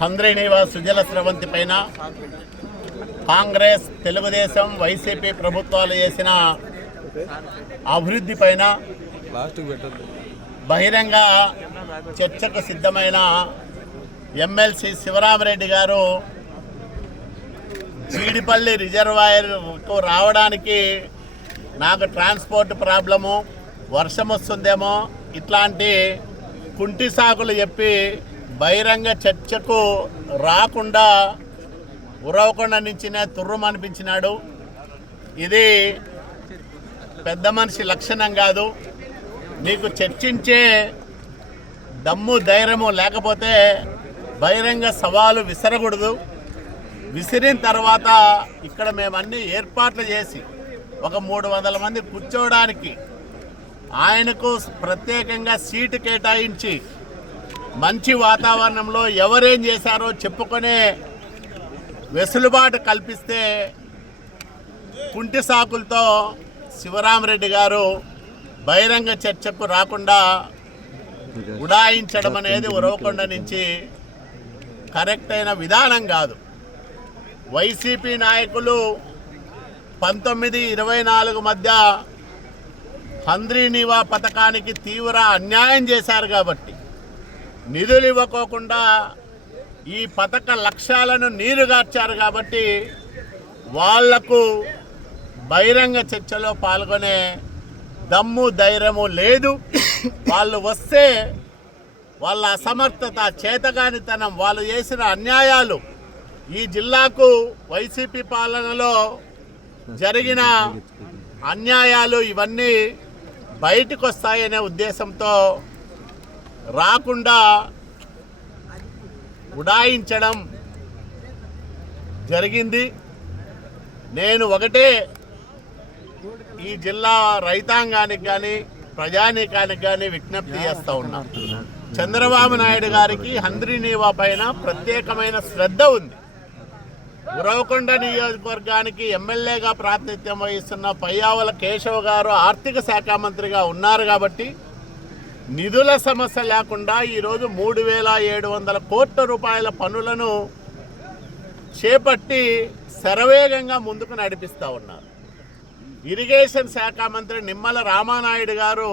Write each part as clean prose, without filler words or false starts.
హంద్రీనివాస్ సుజల స్రవంతి పైన కాంగ్రెస్, తెలుగుదేశం, వైసీపీ ప్రభుత్వాలు చేసిన అభివృద్ధి పైన బహిరంగ చర్చకు సిద్ధమైన ఎమ్మెల్సీ శివరామరెడ్డి గారు జీడిపల్లి రిజర్వాయర్కు రావడానికి నాకు ట్రాన్స్పోర్ట్ ప్రాబ్లము, వర్షం వస్తుందేమో ఇట్లాంటి కుంటి సాకులు చెప్పి బహిరంగ చర్చకు రాకుండా ఉరవకొండ నుంచినే తుర్రుమనిపించినాడు. ఇది పెద్ద మనిషి లక్షణం కాదు. నీకు చర్చించే దమ్ము ధైర్యము లేకపోతే బహిరంగ సవాలు విసరకూడదు. విసిరిన తర్వాత ఇక్కడ మేమన్నీ ఏర్పాట్లు చేసి ఒక 300 మంది కూర్చోవడానికి ఆయనకు ప్రత్యేకంగా సీటు కేటాయించి మంచి వాతావరణంలో ఎవరేం చేశారో చెప్పుకునే వెసులుబాటు కల్పిస్తే కుంటి సాకులతో శివరామరెడ్డి గారు బహిరంగ చర్చకు రాకుండా ఉడాయించడం అనేది ఉరవకొండ నుంచి కరెక్ట్ అయిన విధానం కాదు. వైసీపీ నాయకులు 19-24 మధ్య హంద్రీనివా పథకానికి తీవ్ర అన్యాయం చేశారు కాబట్టి, నిధులు ఇవ్వకోకుండా ఈ పథక లక్ష్యాలను నీరుగార్చారు కాబట్టి వాళ్లకు బహిరంగ చర్చలో పాల్గొనే దమ్ము ధైర్యము లేదు. వాళ్ళు వస్తే వాళ్ళ అసమర్థత, చేతగానితనం, వాళ్ళు చేసిన అన్యాయాలు, ఈ జిల్లాకు వైసీపీ పాలనలో జరిగిన అన్యాయాలు ఇవన్నీ బయటకు వస్తాయనే ఉద్దేశంతో రాకుండా ఉడాయించడం జరిగింది. నేను ఒకటే ఈ జిల్లా రైతాంగానికి కానీ ప్రజానీకానికి కానీ విజ్ఞప్తి చేస్తూ ఉన్నాను. చంద్రబాబు నాయుడు గారికి హంద్రీనివా పైన ప్రత్యేకమైన శ్రద్ధ ఉంది. ఉరవకొండ నియోజకవర్గానికి ఎమ్మెల్యేగా ప్రాతినిధ్యం వహిస్తున్న పయ్యావుల కేశవ్ గారు ఆర్థిక శాఖ మంత్రిగా ఉన్నారు కాబట్టి నిధుల సమస్య లేకుండా ఈరోజు 3700 కోట్ల రూపాయల పనులను చేపట్టి శరవేగంగా ముందుకు నడిపిస్తూ ఉన్నారు. ఇరిగేషన్ శాఖ మంత్రి నిమ్మల రామానాయుడు గారు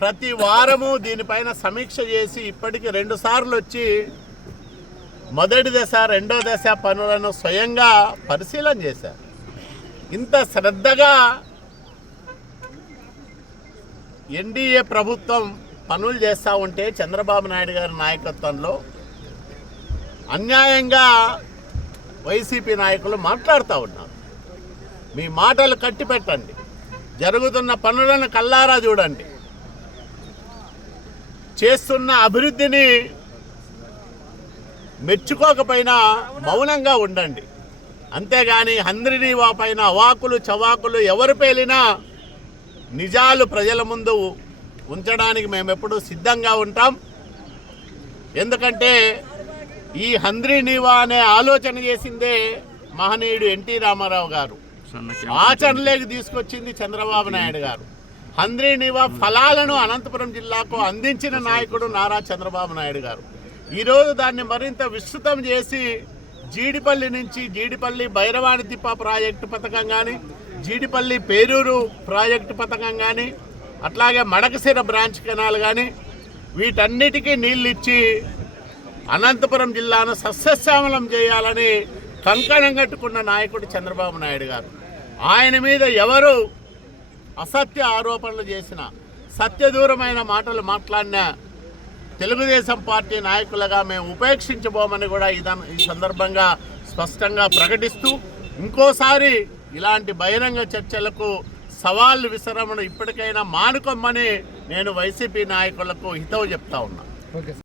ప్రతి వారము దీనిపైన సమీక్ష చేసి ఇప్పటికి 2 సార్లు వచ్చి మొదటి దశ, రెండో దశ పనులను స్వయంగా పరిశీలన చేశారు. ఇంత శ్రద్ధగా ఎన్డీఏ ప్రభుత్వం పనులు చేస్తూ ఉంటే చంద్రబాబు నాయుడు గారి నాయకత్వంలో అన్యాయంగా వైసీపీ నాయకులు మాట్లాడుతూ ఉన్నారు. మీ మాటలు కట్టిపెట్టండి, జరుగుతున్న పనులను కల్లారా చూడండి, చేస్తున్న అభివృద్ధిని మెచ్చుకోకపోయినా మౌనంగా ఉండండి. అంతేగాని హంద్రీనివా పైన అవాకులు చవాకులు ఎవరు పేలినా నిజాలు ప్రజల ముందు ఉంచడానికి మేము ఎప్పుడూ సిద్ధంగా ఉంటాం. ఎందుకంటే ఈ హంద్రీనివా అనే ఆలోచన చేసిందే మహనీయుడు ఎన్టీ రామారావు గారు, ఆచరణలోకి తీసుకొచ్చింది చంద్రబాబు నాయుడు గారు. హంద్రీనివా ఫలాలను అనంతపురం జిల్లాకు అందించిన నాయకుడు నారా చంద్రబాబు నాయుడు గారు. ఈరోజు దాన్ని మరింత విస్తృతం చేసి జీడిపల్లి నుంచి జీడిపల్లి భైరవాణితిప్ప ప్రాజెక్టు పథకం కానీ, జీడిపల్లి పేరూరు ప్రాజెక్టు పథకం కానీ, అట్లాగే మడకశిర బ్రాంచ్ కెనాల్ కానీ వీటన్నిటికీ నీళ్ళు ఇచ్చి అనంతపురం జిల్లాను సస్యశ్యామలం చేయాలని కంకణం కట్టుకున్న నాయకుడు చంద్రబాబు నాయుడు గారు. ఆయన మీద ఎవరు అసత్య ఆరోపణలు చేసినా, సత్యదూరమైన మాటలు మాట్లాడినా తెలుగుదేశం పార్టీ నాయకులుగా మేము ఉపేక్షించబోమని కూడా ఈ సందర్భంగా స్పష్టంగా ప్రకటిస్తూ, ఇంకోసారి ఇలాంటి బహిరంగ చర్చలకు సవాళ్లు విసరమను ఇప్పటికైనా మానుకోమని నేను వైసీపీ నాయకులకు హితవు చెప్తా ఉన్నా.